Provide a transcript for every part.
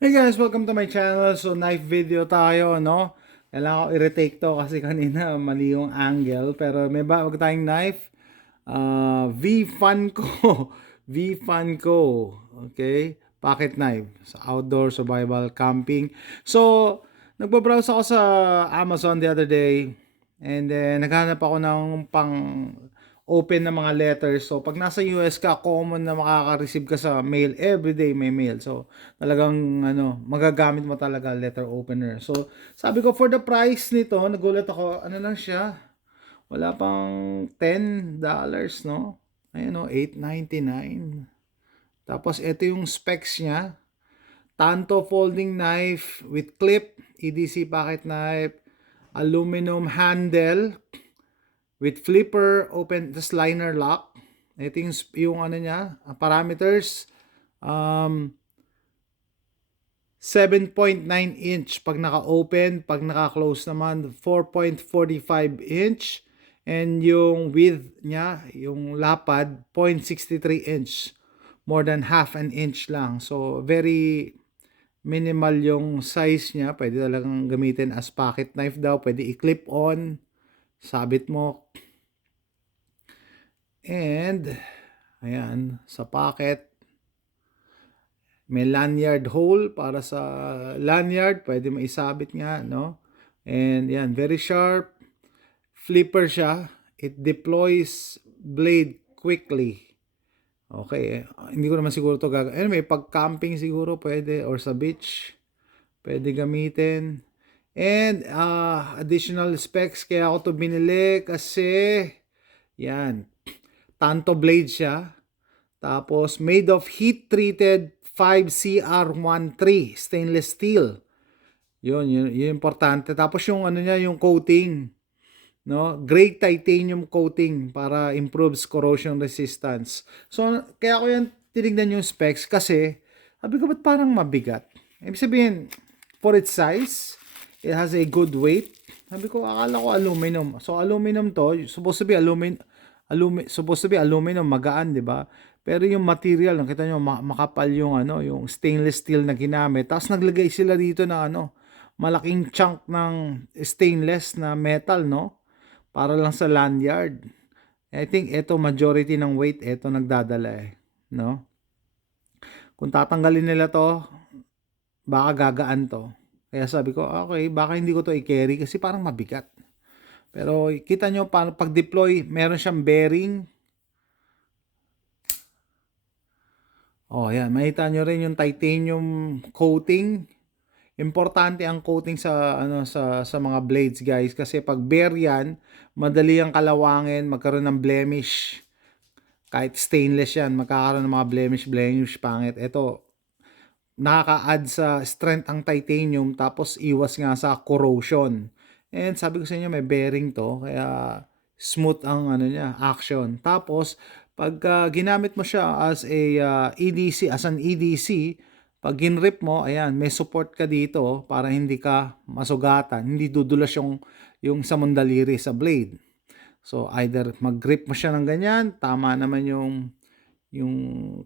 Hey guys, welcome to my channel. So knife video tayo, no? Kailangan ko i-retake to kasi kanina mali yung angle. Pero may bago tayong knife. V-Funco. V-Funco. Okay? Pocket knife. Sa outdoor survival camping. So, nagbabrowse ako sa Amazon the other day. And then, naghanap ako ng pang open na mga letters. So, pag nasa US ka, common na makaka-receive ka sa mail. Everyday may mail. So, talagang magagamit mo talaga letter opener. So, sabi ko for the price nito, nagulat ako, ano lang siya? Wala pang $10, no? Ayun, no, 8.99. Tapos ito yung specs niya. Tanto folding knife with clip, EDC pocket knife, aluminum handle with flipper, open, the liner lock. Ito yung ano niya, parameters. Um, 7.9 inch pag naka-open, pag naka-close naman 4.45 inch, and yung width niya, yung lapad 0.63 inch, more than half an inch lang. So very minimal yung size niya. Pwede talagang gamitin as pocket knife daw, pwede i-clip on, sabit mo. And ayan, sa pocket may lanyard hole para sa lanyard, pwede mo isabit nga, no? And yan, very sharp. Flipper siya. It deploys blade quickly. Okay, hindi ko naman siguro to gagawin. Anyway, pag camping siguro pwede, or sa beach, pwede gamitin. And additional specs, kaya ako to binili kasi yan, tanto blade siya. Tapos, made of heat-treated 5CR13 stainless steel. Yun importante. Tapos yung ano niya, yung coating, no? Great titanium coating para improves corrosion resistance. So, kaya ko yan tinignan yung specs kasi sabi ko, ba't parang mabigat? Ibig sabihin, for its size, it has a good weight. Sabi ko, akala ko aluminum. So, aluminum to, supposed to be aluminum, magaan, di ba? Pero yung material, nakita nyo, makapal yung yung stainless steel na ginamit. Tapos naglagay sila dito na malaking chunk ng stainless na metal, no? Para lang sa lanyard. I think ito majority ng weight ito nagdadala no? Kung tatanggalin nila to, baka gagaan to. Kaya sabi ko, okay, baka hindi ko to i-carry kasi parang mabigat. Pero kita nyo, paano pag deploy, meron siyang bearing. Oh, yan. Makita nyo rin yung titanium coating. Importante ang coating sa sa mga blades, guys, kasi pag bare yan, madali ang kalawangin, magkaroon ng blemish. Kahit stainless yan, magkakaroon ng mga blemish pangit. Ito, nakaka-add sa strength ang titanium, tapos iwas nga sa corrosion. And sabi ko sa inyo, may bearing to, kaya smooth ang niya, action. Tapos, pag ginamit mo siya as a EDC, as an EDC, pag ginrip mo, ayan, may support ka dito para hindi ka masugatan, hindi dudulas yung sa mundaliri sa blade. So, either mag-grip mo siya ng ganyan, tama naman yung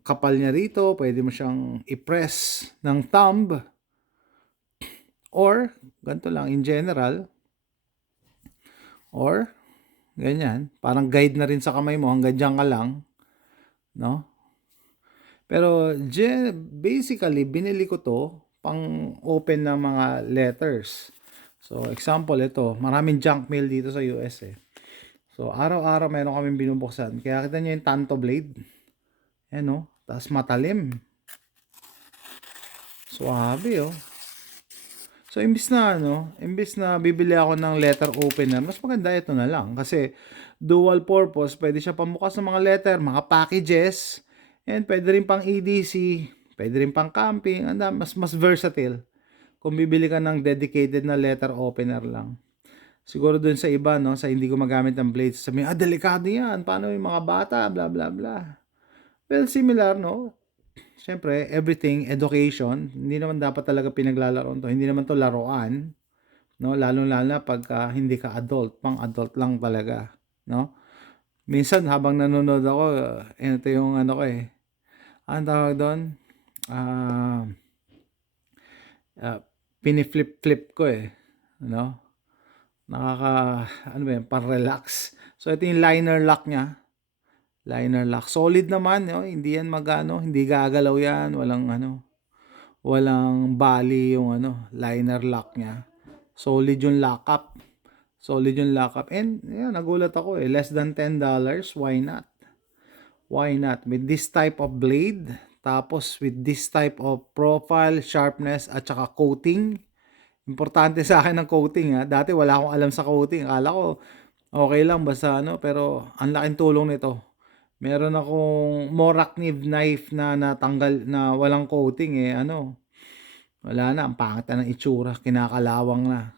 kapal niya rito, pwede mo siyang i-press ng thumb, or ganito lang in general, or ganyan, parang guide na rin sa kamay mo, hanggang dyan ka lang, no? Pero basically, binili ko to pang open ng mga letters. So, example ito, maraming junk mail dito sa US eh. So, araw-araw meron kaming binubuksan. Kaya kita nyo yung Tanto blade. Ayan, no? Tapos matalim. Suwabe, oh. So, imbis na bibili ako ng letter opener, mas maganda ito na lang. Kasi, dual purpose, pwede siya pamukas ng mga letter, mga packages, and pwede rin pang EDC, pwede rin pang camping, mas versatile. Kung bibili ka ng dedicated na letter opener lang. Siguro dun sa iba, no, sa hindi gumagamit ng blades, sabi, delikado yan, paano yung mga bata, bla bla bla. Well, similar, no? Siyempre, everything, education, hindi naman dapat talaga pinaglalaroan to. Hindi naman to laruan, no? Lalo-lalo na pagka hindi ka adult, pang-adult lang talaga, no? Minsan, habang nanonood ako, ito yung ko eh. Ang tawag doon? Ah, piniflip-flip ko eh. Ano? Ano ba yun, pan-relax. So, ito yung liner lock niya. Liner lock. Solid naman, no? Hindi yan hindi gagalaw yan. Walang bali yung liner lock niya. Solid yung lockup. Solid yung lockup. And, yan, nagulat ako eh. Less than $10. Why not? Why not? With this type of blade, tapos with this type of profile, sharpness, at saka coating. Importante sa akin ng coating ha. Dati wala akong alam sa coating. Akala ko okay lang basta pero ang laking tulong nito. Meron akong Morakniv knife na natanggal na walang coating wala na, ang pangit na ng itsura, kinakalawang na.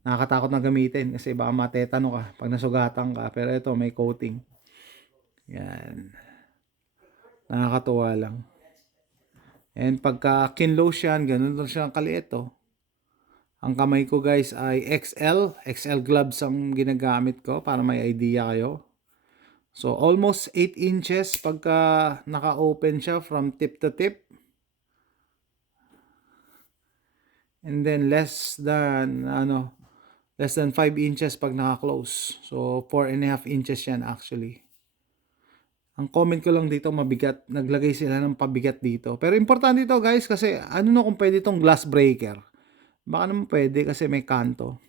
Nakakatakot na gamitin kasi baka matetano ka pag nasugatan ka. Pero ito may coating. Yan. Nakakatuwa lang. And pagka kinlow yan, ganun lang siya kaliit Ang kamay ko guys ay XL gloves ang ginagamit ko para may idea kayo. So almost 8 inches pagka naka-open siya from tip to tip. And then less than 5 inches pag naka-close. So 4.5 inches yan actually. Ang comment ko lang dito mabigat, naglagay sila ng pabigat dito. Pero importante ito guys kasi kung pwede itong glass breaker. Baka naman pwede kasi may kanto.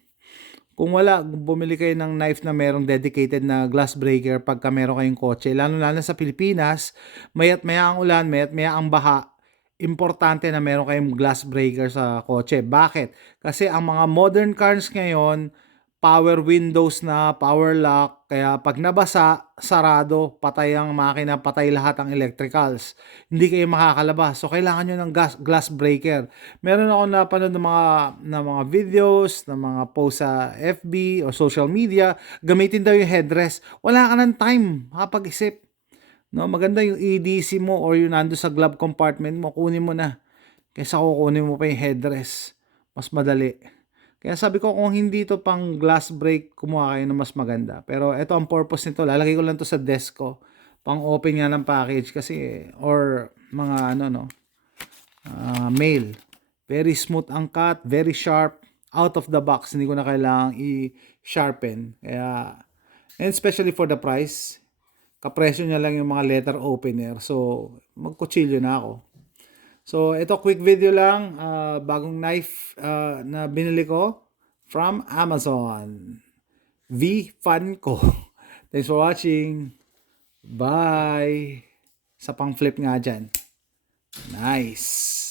Kung wala, bumili kayo ng knife na merong dedicated na glass breaker pagka meron kayong kotse. Lalo sa Pilipinas, mayat maya ang ulan, mayat maya ang baha. Importante na meron kayong glass breaker sa kotse. Bakit? Kasi ang mga modern cars ngayon, power windows na, power lock, kaya pag nabasa, sarado, patay ang makina, patay lahat ang electricals. Hindi kayo makakalabas. So, kailangan nyo ng glass breaker. Meron ako napanood ng mga videos, ng mga post sa FB o social media, gamitin daw yung headrest. Wala ka ng time, makapag-isip. No, maganda yung EDC mo or yung nando sa glove compartment mo, kunin mo na. Kaysa kukunin mo pa yung headrest. Mas madali. Kaya sabi ko kung hindi to pang glass break, kumuha kayo ng mas maganda. Pero ito ang purpose nito, lalagay ko lang to sa desk ko. Pang open nga ng package kasi or mga mail. Very smooth ang cut, very sharp, out of the box. Hindi ko na kailangang i-sharpen. Kaya, and especially for the price, kapresyo niya lang yung mga letter opener. So, magkutsilyo na ako. So, ito quick video lang, bagong knife na binili ko from Amazon. V-Funko. Thanks for watching. Bye! Sa pang flip nga dyan. Nice!